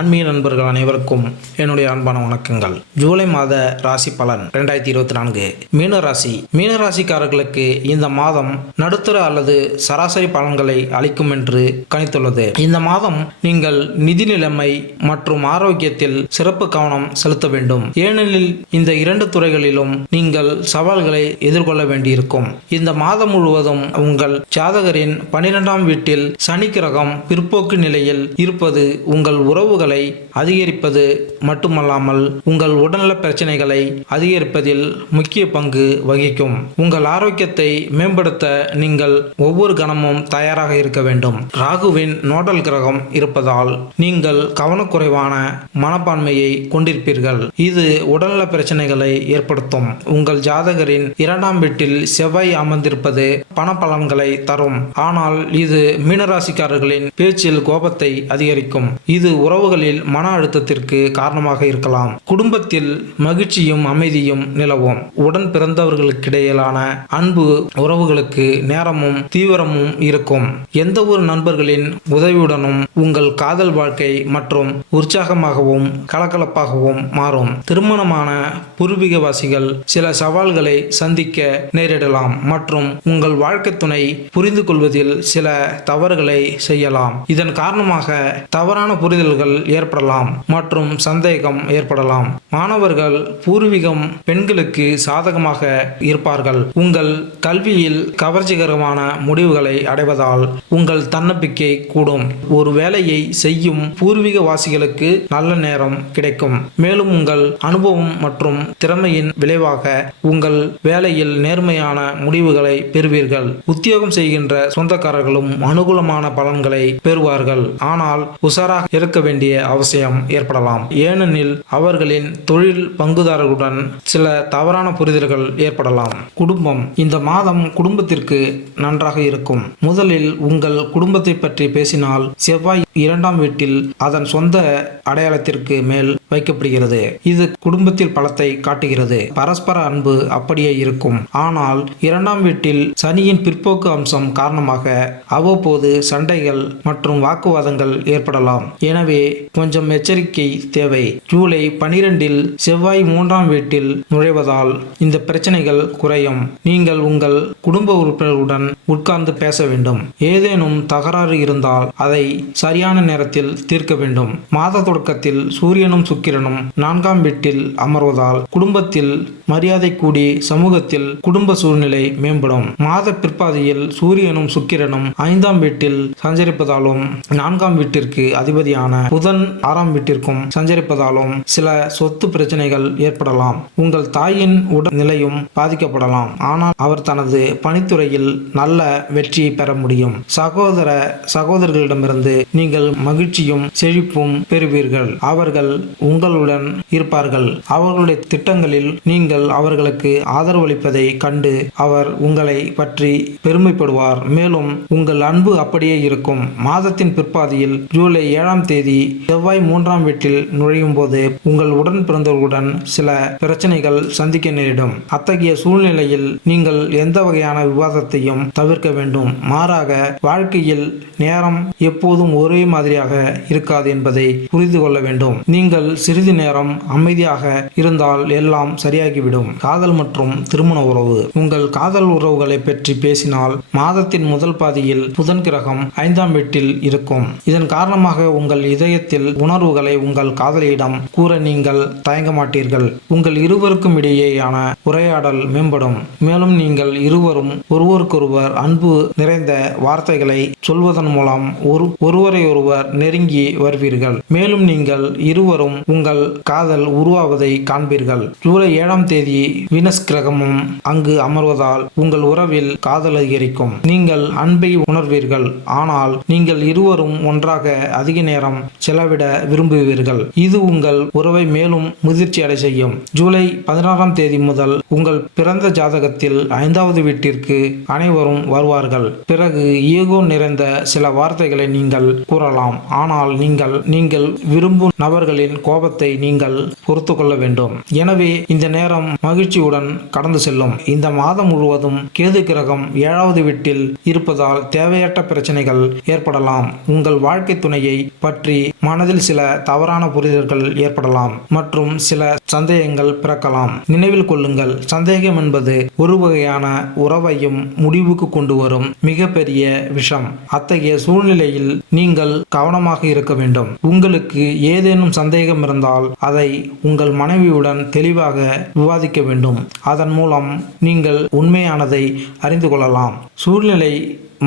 ஆன்மீக நண்பர்கள் அனைவருக்கும் என்னுடைய அன்பான வணக்கங்கள். ஜூலை மாத ராசி பலன் 2024. மீனராசிக்காரர்களுக்கு இந்த மாதம் நடுத்தர அல்லது சராசரி பலன்களை அளிக்கும் என்று கணித்துள்ளது. இந்த மாதம் நீங்கள் நிதி நிலைமை மற்றும் ஆரோக்கியத்தில் சிறப்பு கவனம் செலுத்த வேண்டும். ஏனெனில் இந்த இரண்டு துறைகளிலும் நீங்கள் சவால்களை எதிர்கொள்ள வேண்டியிருக்கும். இந்த மாதம் முழுவதும் உங்கள் ஜாதகரின் 12ஆம் வீட்டில் சனி கிரகம் பிற்போக்கு நிலையில் இருப்பது உங்கள் உறவுகளை அதிகரிப்பது மட்டுமல்லாமல் உங்கள் உடல்நல பிரச்சனைகளை அதிகரிப்பதில் முக்கிய பங்கு வகிக்கும். உங்கள் ஆரோக்கியத்தை மேம்படுத்த நீங்கள் ஒவ்வொரு கணமும் தயாராக இருக்க வேண்டும். ராகுவின் நோடல் கிரகம் இருப்பதால் நீங்கள் கவனக்குறைவான மனப்பான்மையை கொண்டிருப்பீர்கள். இது உடல்நல பிரச்சனைகளை ஏற்படுத்தும். உங்கள் ஜாதகரின் 2ஆம் வீட்டில் செவ்வாய் அமர்ந்திருப்பது பண பலன்களை தரும். ஆனால் இது மீனராசிக்காரர்களின் பேச்சில் கோபத்தை அதிகரிக்கும். இது உறவுகளில் மன அழுத்தத்திற்கு காரணமாக இருக்கலாம். குடும்பத்தில் மகிழ்ச்சியும் அமைதியும் நிலவும். உடன் பிறந்தவர்களுக்கிடையிலான அன்பு உறவுகளுக்கு நேரமும் தீவிரமும் இருக்கும். எந்த ஒரு நண்பர்களின் உதவியுடனும் உங்கள் காதல் வாழ்க்கை மற்றும் உற்சாகமாகவும் கலகலப்பாகவும் மாறும். திருமணமான பூர்வீகவாசிகள் சில சவால்களை சந்திக்க நேரிடலாம் மற்றும் உங்கள் வாழ்க்கை துணை புரிந்து கொள்வதில் சில தவறுகளை செய்யலாம். இதன் காரணமாக தவறான புரிதல்கள் ஏற்படலாம் மற்றும் சந்தேகம் ஏற்படலாம். மாணவர்கள் பூர்வீகம் பெண்களுக்கு சாதகமாக இருப்பார்கள். உங்கள் கல்வியில் கவர்ச்சிகரமான முடிவுகளை அடைவதால் உங்கள் தன்னம்பிக்கை கூடும். ஒரு வேலையை செய்யும் பூர்வீகவாசிகளுக்கு நல்ல நேரம் கிடைக்கும். மேலும் உங்கள் அனுபவம் மற்றும் திறமையின் விளைவாக உங்கள் வேலையில் நேர்மையான முடிவுகளை பெறுவீர்கள். உத்தியோகம் செய்கின்ற சொந்தக்காரர்களும் அனுகூலமான பலன்களை பெறுவார்கள். ஆனால் உஷாராக இருக்க வேண்டிய அவசியம் ஏற்படலாம். ஏனெனில் அவர்களின் தொழில் பங்குதாரர்களுடன் சில தவறான புரிதல்கள் ஏற்படலாம். குடும்பம் இந்த மாதம் குடும்பத்திற்கு நன்றாக இருக்கும். முதலில் உங்கள் குடும்பத்தை பற்றி பேசினால் செவ்வாய் 2ஆம் வீட்டில் அதன் சொந்த அடையாளத்திற்கு மேல் வைக்கப்படுகிறது. இது குடும்பத்தில் பலத்தை காட்டுகிறது. பரஸ்பர அன்பு அப்படியே இருக்கும். ஆனால் 2ஆம் வீட்டில் சனியின் பிற்போக்கு அம்சம் காரணமாக அவ்வப்போது சண்டைகள் மற்றும் வாக்குவாதங்கள் ஏற்படலாம். எனவே கொஞ்சம் எச்சரிக்கை தேவை. ஜூலை 12இல் செவ்வாய் 3ஆம் வீட்டில் நுழைவதால் இந்த பிரச்சனைகள் குறையும். நீங்கள் உங்கள் குடும்ப உறுப்பினர்களுடன் உட்கார்ந்து பேச வேண்டும். ஏதேனும் தகராறு இருந்தால் அதை சரியான நேரத்தில் தீர்க்க வேண்டும். மாத தொடக்கத்தில் சூரியனும் சுக்கிரனும் 4ஆம் வீட்டில் அமர்வதால் குடும்பத்தில் மரியாதை கூடி சமூகத்தில் குடும்ப சூழ்நிலை மேம்படும். மாத பிற்பாதியில் சூரியனும் சுக்கிரனும் 5ஆம் வீட்டில் சஞ்சரிப்பதாலும் 4ஆம் வீட்டிற்கு அதிபதியான புதன் 6ஆம் வீட்டிற்கும் சஞ்சரிப்பதாலும் சில சொத்து பிரச்சனைகள் ஏற்படலாம். உங்கள் தாயின் உடல் நிலையும் பாதிக்கப்படலாம். ஆனால் அவர் தனது பணித்துறையில் நல்ல வெற்றியை பெற முடியும். சகோதரர்களிடமிருந்து நீங்கள் மகிழ்ச்சியும் செழிப்பும் பெறுவீர்கள். அவர்கள் உங்களுடன் இருப்பார்கள். அவர்களுடைய திட்டங்களில் நீங்கள் அவர்களுக்கு ஆதரவளிப்பதை கண்டு அவர் உங்களை பற்றி பெருமைப்படுவார். மேலும் உங்கள் அன்பு அப்படியே இருக்கும். மாதத்தின் பிற்பாதியில் ஜூலை 7ஆம் தேதி செவ்வாய் 3ஆம் வீட்டில் நுழையும் போது உங்கள் உடன் பிறந்தவர்களுடன் சில பிரச்சனைகள் சந்திக்க நேரிடும். அத்தகைய சூழ்நிலையில் நீங்கள் எந்த வகையான விவாதத்தையும் தவிர்க்க வேண்டும். மாறாக வாழ்க்கையில் நேரம் எப்போதும் ஒரே மாதிரியாக இருக்காது என்பதை புரிந்து கொள்ள வேண்டும். நீங்கள் சிறிது நேரம் அமைதியாக இருந்தால் எல்லாம் சரியாகிவிடும். காதல் மற்றும் திருமண உறவு. உங்கள் காதல் உறவுகளை பற்றி பேசினால் மாதத்தின் முதல் பாதியில் புதன் கிரகம் 5ஆம் வீட்டில் இருக்கும். இதன் காரணமாக உங்கள் இதயத்தில் உணர்வுகளை உங்கள் காதலியிடம் கூற நீங்கள் தயங்க மாட்டீர்கள். உங்கள் இருவருக்கும் இடையேயான உரையாடல் மேம்படும். மேலும் நீங்கள் இருவரும் ஒருவருக்கொருவர் அன்பு நிறைந்த வார்த்தைகளை சொல்வதன் மூலம் ஒருவரை ஒருவர் நெருங்கி வருவீர்கள். மேலும் நீங்கள் இருவரும் உங்கள் காதல் உருவாவதை காண்பீர்கள். ஜூலை 7ஆம் தேதி வீனஸ் கிரகமும் அங்கு அமர்வதால் உங்கள் உறவில் காதல் அதிகரிக்கும். நீங்கள் அன்பை உணர்வீர்கள். ஆனால் நீங்கள் இருவரும் ஒன்றாக அதிக நேரம் செலவிட விரும்புவீர்கள். இது உங்கள் உறவை மேலும் முதிர்ச்சி அடை செய்யும். ஜூலை 16ஆம் தேதி முதல் உங்கள் பிறந்த ஜாதகத்தில் 5வது வீட்டிற்கு அனைவரும் வருவார்கள். பிறகு ஈகோ நிறைந்த சில வார்த்தைகளை நீங்கள் கூறலாம். ஆனால் நீங்கள் விரும்பும் நபர்களின் கோபத்தை நீங்கள் பொறுத்து கொள்ள வேண்டும். எனவே இந்த நேரம் மகிழ்ச்சியுடன் கடந்து செல்லும். இந்த மாதம் முழுவதும் கேது கிரகம் 7வது வீட்டில் இருப்பதால் தேவையற்ற பிரச்சனைகள் ஏற்படலாம். உங்கள் வாழ்க்கை துணையை பற்றி மனதில் சில தவறான புரிதல்கள் ஏற்படலாம் மற்றும் சில சந்தேகங்கள் பிறக்கலாம். நினைவில் கொள்ளுங்கள், சந்தேகம் என்பது ஒரு வகையான உறவையும் முடிவுக்கு கொண்டு வரும் மிகப்பெரிய விஷம். அத்தகைய சூழ்நிலையில் நீங்கள் கவனமாக இருக்க வேண்டும். உங்களுக்கு ஏதேனும் சந்தேகம் இருந்தால் அதை உங்கள் மனைவியுடன் தெளிவாக விவாதிக்க வேண்டும். அதன் மூலம் நீங்கள் உண்மையானதை அறிந்து கொள்ளலாம். சூழ்நிலை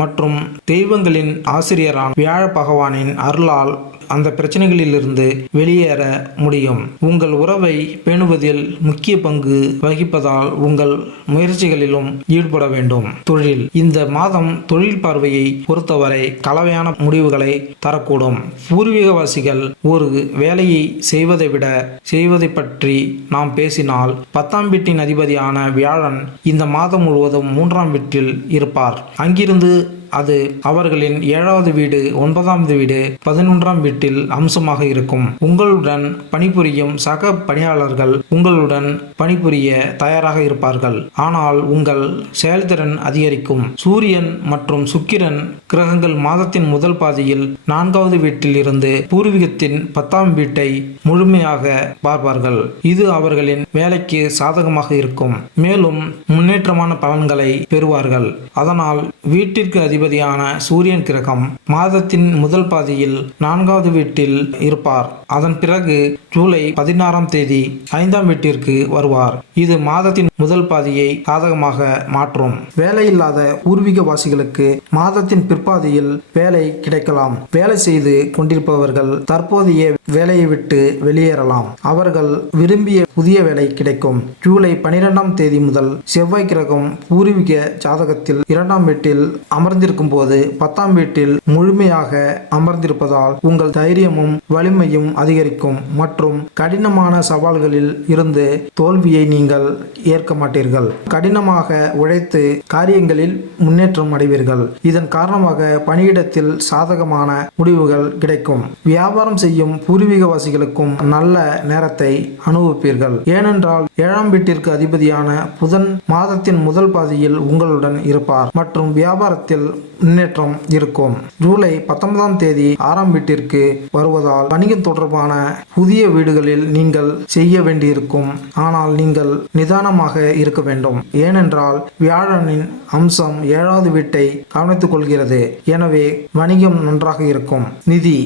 மற்றும் தெய்வங்களின் ஆசிரியரான வியாழ பகவானின் அருளால் அந்த பிரச்சனைகளிலிருந்து வெளியேற முடியும். உங்கள் உறவை பேணுவதில் முக்கிய பங்கு வகிப்பதால் உங்கள் முயற்சிகளிலும் ஈடுபட வேண்டும். தொழில்: இந்த மாதம் தொழில் பார்வையை பொறுத்தவரை கலவையான முடிவுகளை தரக்கூடும். பூர்வீகவாசிகள் ஒரு வேலையை செய்வதை விட செய்வதை பற்றி நாம் பேசினால் 10ஆம் வீட்டின் அதிபதியான வியாழன் இந்த மாதம் முழுவதும் 3ஆம் வீட்டில் இருப்பார். அங்கிருந்து அது அவர்களின் 7வது வீடு, 9வது வீடு, 11ஆம் வீட்டில் அம்சமாக இருக்கும். உங்களுடன் பணிபுரியும் சக பணியாளர்கள் உங்களுடன் பணிபுரிய தயாராக இருப்பார்கள். ஆனால் உங்கள் செயல்திறன் அதிகரிக்கும். சூரியன் மற்றும் சுக்கிரன் கிரகங்கள் மாதத்தின் முதல் பாதியில் 4வது வீட்டில் இருந்து பூர்வீகத்தின் 10ஆம் வீட்டை முழுமையாக பார்ப்பார்கள். இது அவர்களின் வேலைக்கு சாதகமாக இருக்கும். மேலும் முன்னேற்றமான பலன்களை பெறுவார்கள். அதனால் வீட்டிற்கு அதிபதியான சூரியன் கிரகம் மாதத்தின் முதல் பாதியில் 4வது வீட்டில் இருப்பார். அதன் பிறகு ஜூலை 16ஆம் தேதி 5ஆம் வீட்டிற்கு வருவார். இது மாதத்தின் முதல் பாதியை சாதகமாக மாற்றும். வேலையில்லாத பூர்வீகவாசிகளுக்கு மாதத்தின் பிற்பாதியில் வேலை கிடைக்கலாம். வேலை செய்து கொண்டிருப்பவர்கள் தற்போதைய வேலையை விட்டு வெளியேறலாம். அவர்கள் விரும்பிய புதிய வேலை கிடைக்கும். ஜூலை 12ஆம் தேதி முதல் செவ்வாய் கிரகம் பூர்வீக ஜாதகத்தில் 2ஆம் வீட்டில் அமர்ந்திருக்கும் போது 10ஆம் வீட்டில் முழுமையாக அமர்ந்திருப்பதால் உங்கள் தைரியமும் வலிமையும் அதிகரிக்கும் மற்றும் கடினமான சவால்களில் இருந்து தோல்வியை நீங்கள் ஏற்க மாட்டீர்கள். கடினமாக உழைத்து காரியங்களில் முன்னேற்றம் அடைவீர்கள். இதன் காரணமாக பணியிடத்தில் சாதகமான முடிவுகள் கிடைக்கும். வியாபாரம் செய்யும் பூர்வீகவாசிகளுக்கும் நல்ல நேரத்தை அனுபவிப்பீர்கள். ஏனென்றால் 7ஆம் வீட்டிற்கு அதிபதியான புதன் மாதத்தின் முதல் பாதியில் உங்களுடன் இருப்பார் மற்றும் வியாபாரத்தில் முன்னேற்றம் இருக்கும். ஜூலை 19ஆம் தேதி 6ஆம் வீட்டிற்கு வருவதால் வணிகம் தொடர்பான புதிய வீடுகளில் நீங்கள் செய்ய வேண்டியிருக்கும். ஆனால் நீங்கள் நிதானமாக இருக்க வேண்டும். ஏனென்றால் வியாழனின் அம்சம் 7வது வீட்டை கவனித்துக் கொள்கிறது. எனவே வணிகம் நன்றாக இருக்கும். நிதி: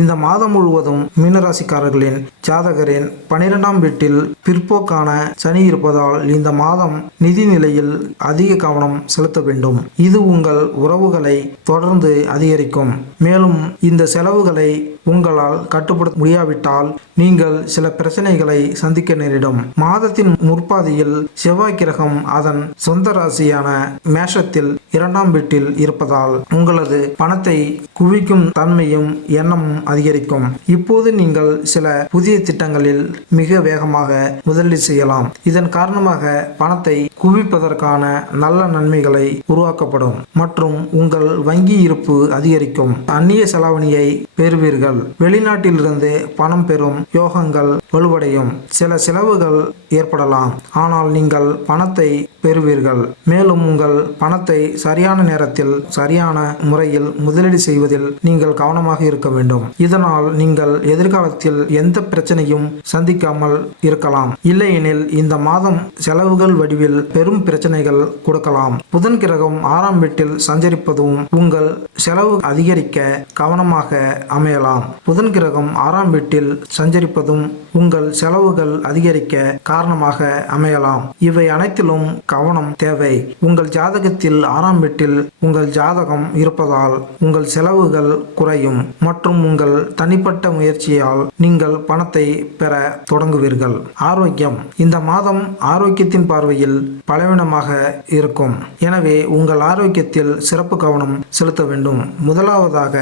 இந்த மாதம் முழுவதும் மீனராசிக்காரர்களின் ஜாதகரின் 12ஆம் வீட்டில் பிற்போக்கான சனி இருப்பதால் இந்த மாதம் நிதி நிலையில் அதிக கவனம் செலுத்த வேண்டும். இது உங்கள் உறவுகளை தொடர்ந்து அதிகரிக்கும். மேலும் இந்த செலவுகளை உங்களால் கட்டுப்படுத்த முடியாவிட்டால் நீங்கள் சில பிரச்சனைகளை சந்திக்க நேரிடும். மாதத்தின் முற்பாதியில் செவ்வாய் கிரகம் அதன் சொந்த ராசியான மேஷத்தில் 2ஆம் வீட்டில் இருப்பதால் உங்களது பணத்தை குவிக்கும் தன்மையும் எண்ணமும் அதிகரிக்கும். இப்போது நீங்கள் சில புதிய திட்டங்களில் மிக வேகமாக முதலீடு செய்யலாம். இதன் காரணமாக பணத்தை குவிப்பதற்கான நல்ல நன்மைகளை உருவாக்கப்படும் மற்றும் உங்கள் வங்கி இருப்பு அதிகரிக்கும். அந்நிய செலாவணியை பெறுவீர்கள். வெளிநாட்டிலிருந்து பணம் பெறும் யோகங்கள் வலுவடையும். சில செலவுகள் ஏற்படலாம், ஆனால் நீங்கள் பணத்தை பெறுவீர்கள். மேலும் உங்கள் பணத்தை சரியான நேரத்தில் சரியான முறையில் முதலீடு செய்வதில் நீங்கள் கவனமாக இருக்க வேண்டும். இதனால் நீங்கள் எதிர்காலத்தில் எந்த பிரச்சனையும் சந்திக்காமல் இருக்கலாம். இல்லையெனில் இந்த மாதம் செலவுகள் வடிவில் பெரும் பிரச்சனைகள் கொடுக்கலாம். புதன் கிரகம் 6ஆம் வீட்டில் சஞ்சரிப்பதும் உங்கள் செலவு அதிகரிக்க கவனமாக அமையலாம். புதன் கிரகம் 6ஆம் வீட்டில் சஞ்சரிப்பதும் உங்கள் செலவுகள் அதிகரிக்க காரணமாக அமையலாம். இவை அனைத்திலும் கவனம் தேவை. உங்கள் ஜாதகத்தில் 6ஆம் வீட்டில் உங்கள் ஜாதகம் இருப்பதால் உங்கள் செலவுகள் குறையும் மற்றும் உங்கள் தனிப்பட்ட முயற்சியால் நீங்கள் பணத்தை பெற தொடங்குவீர்கள். ஆரோக்கியம்: இந்த மாதம் ஆரோக்கியத்தின் பார்வையில் பலவீனமாக இருக்கும். எனவே உங்கள் ஆரோக்கியத்தில் சிறப்பு கவனம் செலுத்த வேண்டும். முதலாவதாக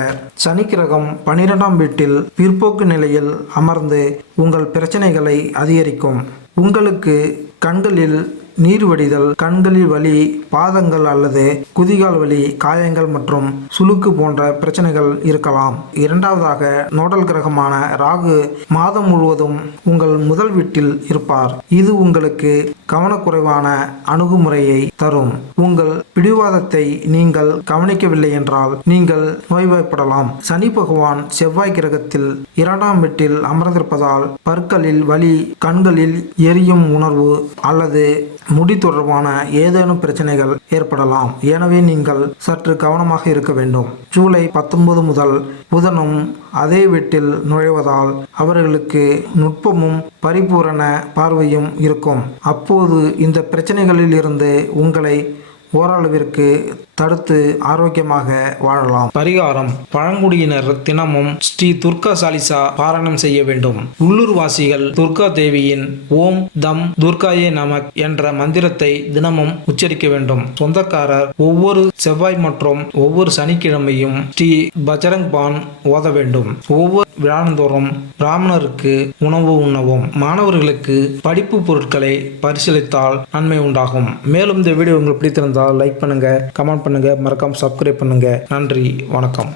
சனி கிரகம் 12ஆம் வீட்டில் பிற்போக்கு நிலையில் அமர்ந்து உங்கள் பிரச்சனைகளை அதிகரிக்கும். உங்களுக்கு கண்களில் நீர் வடிதல், கண்களில் வலி, பாதங்கள் அல்லது குதிகால் வலி, காயங்கள் மற்றும் சுளுக்கு போன்ற பிரச்சனைகள் இருக்கலாம். இரண்டாவதாக, நோடல் கிரகமான ராகு மாதம் முழுவதும் உங்கள் முதல் வீட்டில் இருப்பார். இது உங்களுக்கு கவனக்குறைவான அணுகுமுறையை தரும். உங்கள் பிடிவாதத்தை நீங்கள் கவனிக்கவில்லை என்றால் நீங்கள் நோய்வாய்ப்படலாம். சனி பகவான் செவ்வாய் கிரகத்தில் 2ஆம் வீட்டில் அமர்ந்திருப்பதால் பற்களில் வலி, கண்களில் எரியும் உணர்வு அல்லது முடி தொடர்பான ஏதேனும் பிரச்சனைகள் ஏற்படலாம். எனவே நீங்கள் சற்று கவனமாக இருக்க வேண்டும். ஜூலை 19 முதல் புதனும் அதே வீட்டில் நுழைவதால் அவர்களுக்கு நுட்பமும் பரிபூரண பார்வையும் இருக்கும். அப்போது இந்த பிரச்சனைகளில் இருந்து உங்களை ஓரளவிற்கு தடுத்து ஆரோக்கியமாக வாழலாம். பரிகாரம்: பழங்குடியினர் தினமும் ஸ்ரீ துர்கா சாலிசா பாராயணம் செய்ய வேண்டும். உள்ளூர் வாசிகள் துர்கா தேவியின் ஓம் தம் துர்காயே நமக் என்ற மந்திரத்தை தினமும் உச்சரிக்க வேண்டும். சொந்தக்காரர் ஒவ்வொரு செவ்வாய் மற்றும் ஒவ்வொரு சனிக்கிழமையும் ஸ்ரீ பஜரங் பான் ஓத வேண்டும். ஒவ்வொரு விழாந்தோறும் பிராமணருக்கு உணவு உண்ணவும். மாணவர்களுக்கு படிப்பு பொருட்களை பரிசீலித்தால் நன்மை உண்டாகும். மேலும் இந்த வீடியோ உங்களுக்கு பிடித்திருந்தால் லைக் பண்ணுங்க, கமெண்ட் பண்ணுங்க, மறக்காம சப்ஸ்கிரைப் பண்ணுங்க. நன்றி, வணக்கம்.